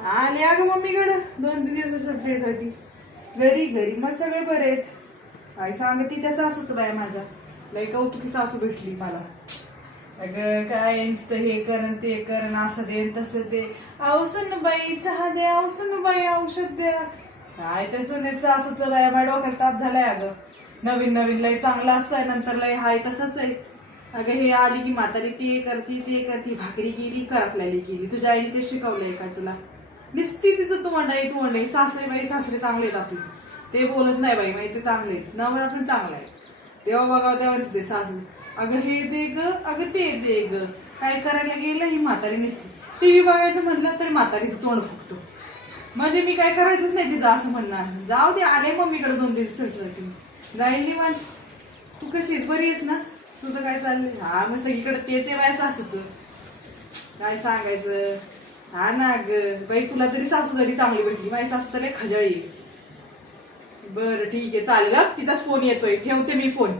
आले अगं मम्मीकडं 2-3 दिवस सुट्टीसाठी. घरी घरी मग सगळे बरे आहेत. काय सांगते त्या सासूच बाय माझ्या लय कौतुकी सासू भेटली मला. अगं काय नुसतं हे कर ते कर असं दे तसं दे. औषध बाई चहा द्या, औषध बाई औषध द्या. काय ते सुनेच सासूचं बाय माझ्या डोक्यात ताप झालाय अगं. नवीन नवीन लय चांगलं असतंय, नंतर लय हाय तसंच आहे. अगं हे आली की म्हातारी ते करती भाकरी केली कर आपल्याला केली. तुझ्या आईने ते शिकवलंय का तुला? निस्ती तिचं तू म्हणणं सासरे बाई सासरे चांगले आहेत आपले. ते बोलत नाही बाई माहिती ते चांगले आहेत, नवरा पण चांगला आहे. तेव्हा बघावं तेव्हाच ते सासू अगं हे दे ग अगं ते दे ग. काय करायला गेलं ही म्हातारी नसते. टीव्ही बघायचं म्हणलं तरी म्हातारीचं तोंड फुगतो. म्हणजे मी काय करायचंच नाही तिचं असं म्हणणं. जाऊ दे आले मम्मीकडे 2 दिवस सुट्टीसाठी. जाईल निवांत. तू कशी आहेस? बरी आहेस ना? तुझं काय चाललंय? हा मग सगळीकडे तेच आहे बाय सासूचं. काय सांगायचं. हा ना ग बाई तुला तरी सासू तरी चांगली भेटली. माझी सासू तर लय खजाळी. बरं ठीक आहे चालेल. तिचाच फोन येतोय, ठेवते मी फोन.